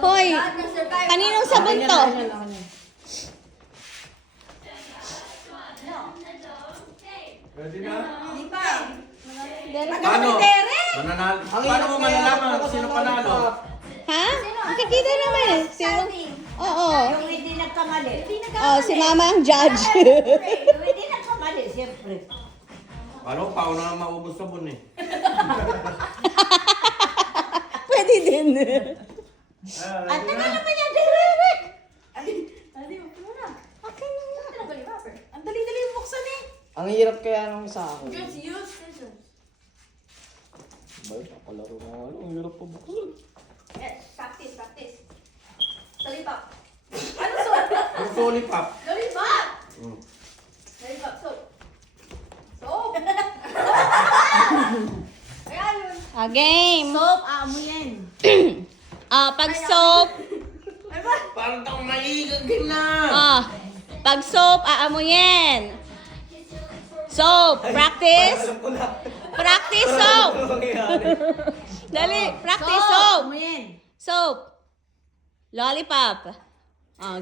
Hoy, kaninong sabon to? Ready na? Paano? Mananalo. Paano mo malalaman kung sino panalo? Ha? Nakikita naman eh. Sino? Oo. Yung hindi nagkamali. Oh, si Mama ang judge. Yung hindi nagkamali, siyempre. Paano? Paano na maubos sabon eh? Pwede din. At tagal naman yan, Derek! Okay na nga. Ang dali-dali buksan eh. Ang hirap kaya nung sa akin. Ba, nakalaro na nga. Ang hirap pa buksan. Practice. Salipap. Yung solipap. Lollipop! Mm. Lollipop, soap. Soap! Ayan yun. Game. Soap, aamuyin. Pag soap, Parang taong naigagin na. pag soap, aamuyin. Soap, practice. Practice soap. Dali, practice soap. Aamuyin. Soap. Lollipop.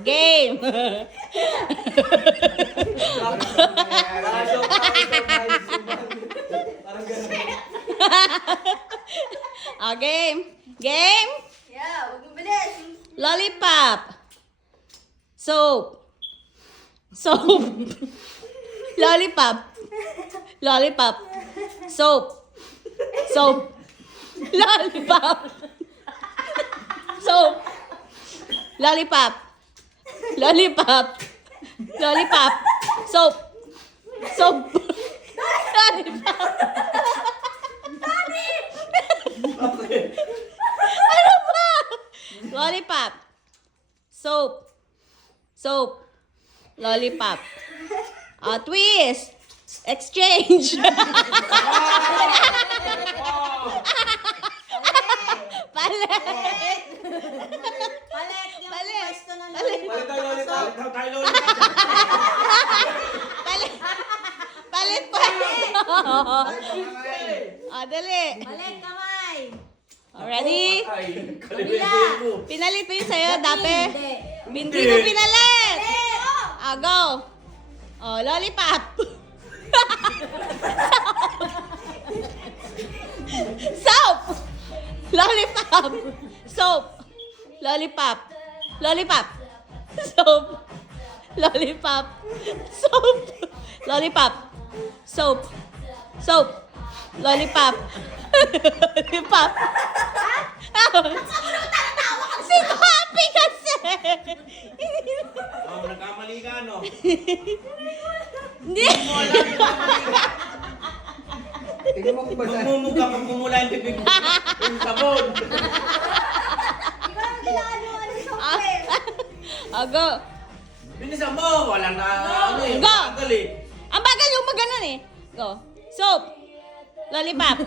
Game. Parang gano'n. Game. Game. Yeah, huwag mo bilis. Lollipop. Soap. Soap. Lollipop. Lollipop. Soap. Soap. Lollipop. Soap. Lollipop. Lollipop. Lollipop. Soap. Soap. Lollipop. Ano ba? Lollipop. Soap. Soap. Lollipop. Twist. Exchange. Palit. Palit yung Palit. pwesto na Palit. Palit tayo ulit. Balik daw tayo lollipop. Palit. Palit pa. Dali. Palit kamay. Ready? Ay, Kabila. kalimutin mo. Pinalit pa yun sa'yo, dape. Hindi. Hindi mo pinalit. Go. Lollipop. Soap. Lollipop. Soap. Lollipop. Lollipop. Soap. Lollipop. Soap. Lollipop. Soap. Soap. Lollipop. Lollipop. Si Happy kasi. Oh, nagkamali ka, no? Hindi. Tingnan mo kung ba siya. Magmumugka pag pumula yung bibig mo. Yung sabon. Go. Bilisan mo. Walang na, ano eh. Go. Tagal eh. Ang bagal yung maganon eh. Go. Soap. Lollipop.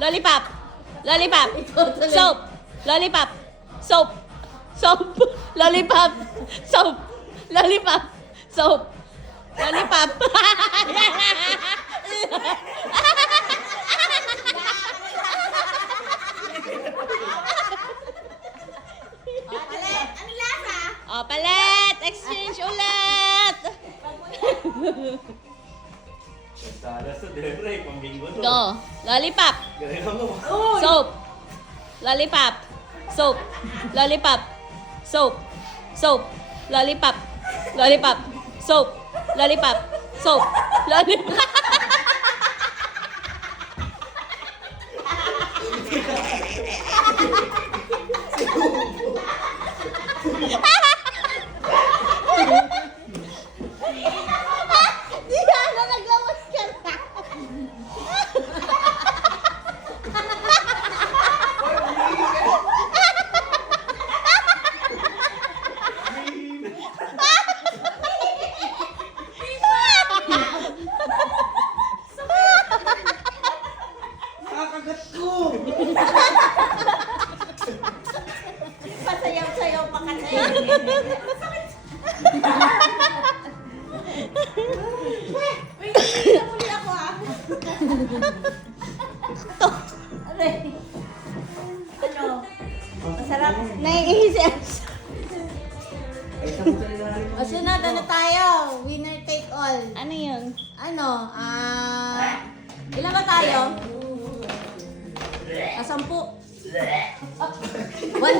Lollipop. Lollipop. Soap. Lollipop. Soap. Soap. Lollipop. Soap. Lollipop. Soap. Lollipop. Palit. Ano lasa? Palit. Exchange ulit. Sala sa Dere, pambingo to. Go. Lollipop. Galing mo. Soap. Lollipop. Soap. Lollipop. Soap. Soap. Lollipop. Lollipop. Soap. Lollipop. Soap. Lollipop. Diana, naglawas ka na. Kakagat ko. Pasayaw-sayaw pa kasi. Napuli ako ah. Aray. Ano? Sarap. Naiihi si Elsa. O sunod, ano tayo? Winner take all. Ano yun? Ano? Ilan ba tayo? 10. $1. $1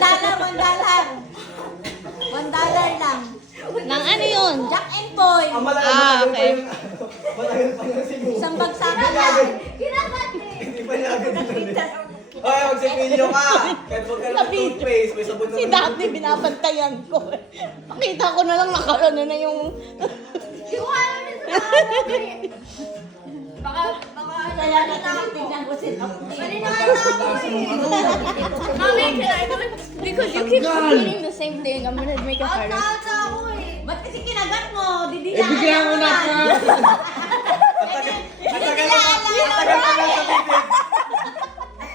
lang. Nang ano yun? Jack and Boy. Okay. Matagal pa yan siguro. Isang bagsakan lang. Kinakati. Hindi pa niya agad yun eh. Ay, magsipilyo ka! Kahit huwag ka lang toothpaste, may sabon na Si Daphne binabantayan ko. Nakita ko na lang nakaano na yung... Yung ano rin sa akin. Baka Kaya natitignan ko sila. kanina ka na ako eh. Mami, can I do it? Because you keep repeating the same thing, I'm gonna make it harder. Out ako eh. Ba't kasi kinagat mo? Didilaan bigyan mo na naman. Matagal pa lang sa bibig.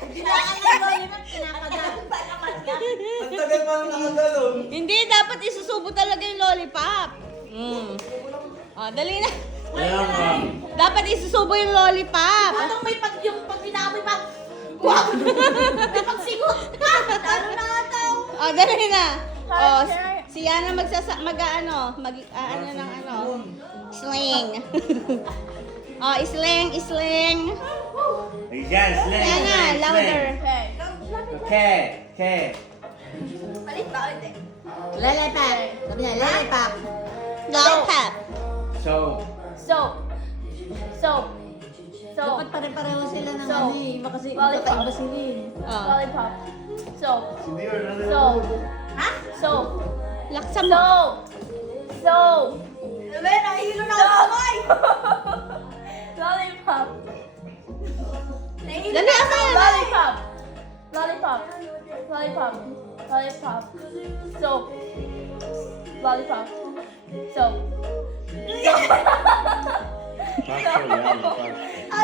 Didilaan na lollipop, kinakagat. Ang tagal pa lang nakagalon. Hindi, dapat isusubo talaga yung lollipop. Dali na. Kaya nga. Dapat isusubo yung lollipop. Anong may pag yung pag binamoy pa? Wow! May pagsigot pa! Talo na ata ako. Dali na. Si Yana mag-ano ng ano. Sling. Sling. Ayan, slang. Yana, louder. Okay. Palit ba ulit? Lollipop. Sabi niya, lollipop. Lollipop. Soap. Dapat pare-pareho sila ng So, ano eh. Iba kasi lollipop. kakaiba sila eh. Lollipop. Soap. Hindi yun, ano yun? Soap. Ha? Soap. Laksa mo. Soap. Sabi, nahihilo na ako kamay. Lollipop. Nahihilo Dali, na ako. asan? Lollipop. Soap. Lollipop. Soap.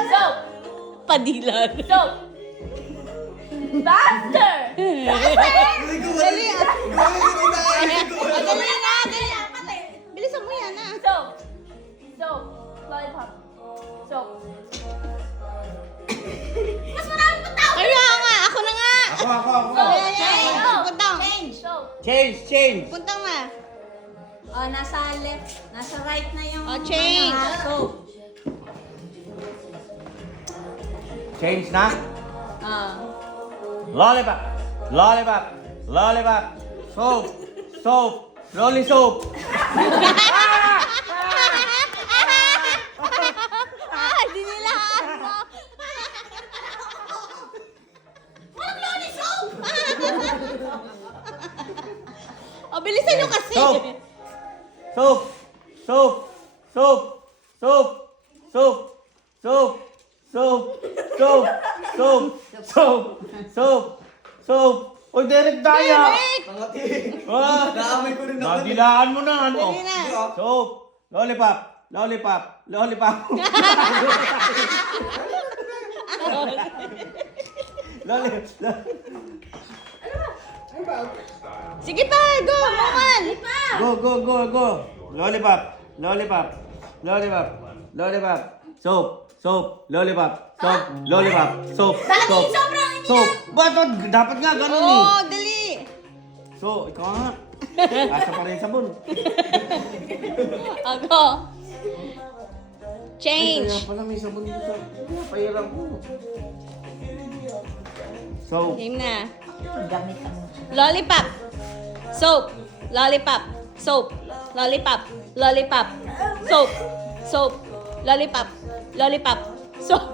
Soap. Padilan. Soap. Faster. Hindi ko Dali, dali. Dali na. Bilisan mo yan Soap. Lollipop. Soap. Mas maraming patao. Kaya nga, ako na nga. Ako. Change. Puntang. Soap. Change. Puntang na. Nasa left, nasa right na yung change. soap. Change na. Lollipop. Soap. Lolly soap. Dinilaan mo. Walang loli soap! Bilisan nyo kasi. Soap. Oy, Derek Daya. Derek! Nangati. Ah, Naamoy ko rin ako. nadilaan mo na, ano? Dali na. Soap. Lollipop. Sige pa, go, Maman. Go. Lollipop. Soap. Lollipop. Soap. Ba't dapat nga ganun eh. Oo, dali. So, ikaw nga. Asa pa rin sabon. Go. Change. Kaya pala may sabon dito sa pahiram ko. So, Game na. Gamit ang... Lollipop. Soap. Lollipop. Soap. Lollipop. Soap. Lollipop. Soap.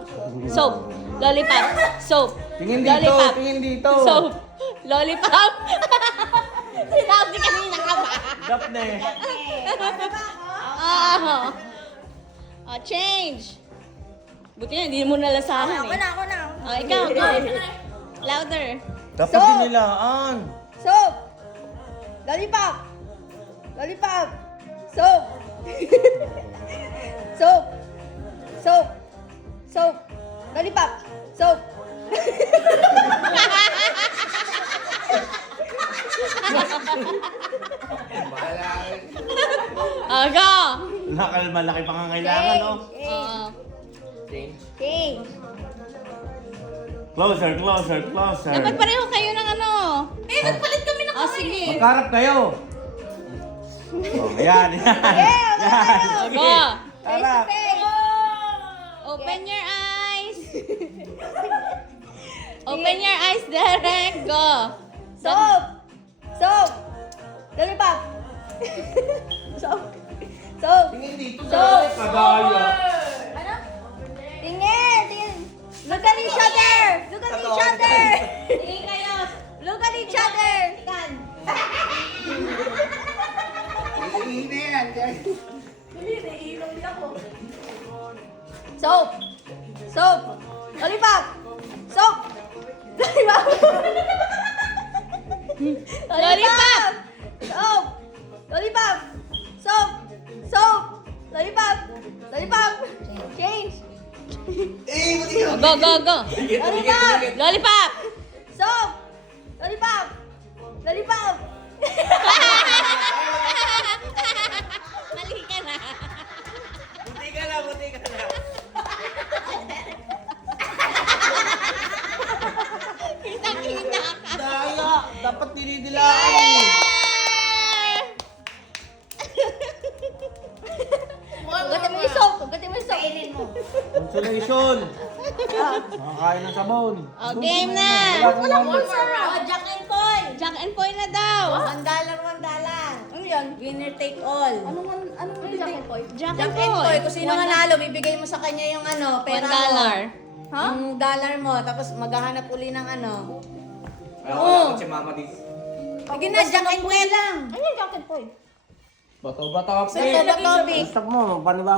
Lollipop. Soap. tingin dito. Soap. Lollipop. Sinabi kanina ka ba? Daphne. Change. Buti na, hindi mo nalasahan eh. Ako na. Ikaw, go. Louder. Dapat dinilaan. Soap. Lollipop. Soap. Soap. Lollipop. Soap. Go. Malaki pangangailangan, no? Change. Closer. Dapat pareho kayo ng ano. Nagpalit Magkarap kayo. Oh, ayan. Yan. Go! Harap. Open your eyes! Open your eyes, Derek! Go! Soap! Soap! Lollipop! Soap! Soap! Tingin dito. Soap! Kadaya. Ano? Tingin! Tingin! Look at each other! Look at each other! Tingin kayo. Look at each other! Kan. Soap! Soap! Lollipop! Soap! Lollipop! Lollipop! Soap! Lollipop! Soap! Soap! Lollipop! Lollipop! Change! Go, go, go! Lollipop! Lollipop! Soap! Lollipop! Lollipop! Mali ka na. Buti ka na, buti ka na. Kita-kita ka. Daya. Dapat dinidilaan. Hugatin mo yung soap! Hugatin mo yung soap! Kainin mo. Consolation. Makakain ng sabon. Oh, game na! Oh, Jack and Coy. Jack and Poy na daw. $1, $1. Ano yan? Winner take all. Ano Jack and Poy? Jack Jack and and Coy. Poy. Kung sino manalo, bibigay mo sa kanya yung ano, pera mo. $1. Ha? Yung dollar mo, tapos maghahanap uli ng ano. Wala si mama dito. Sige na, Jack and Coy lang. Ano yung Jack and Poy? Bato-bato ka, Sa Topic. Stop mo, panibago.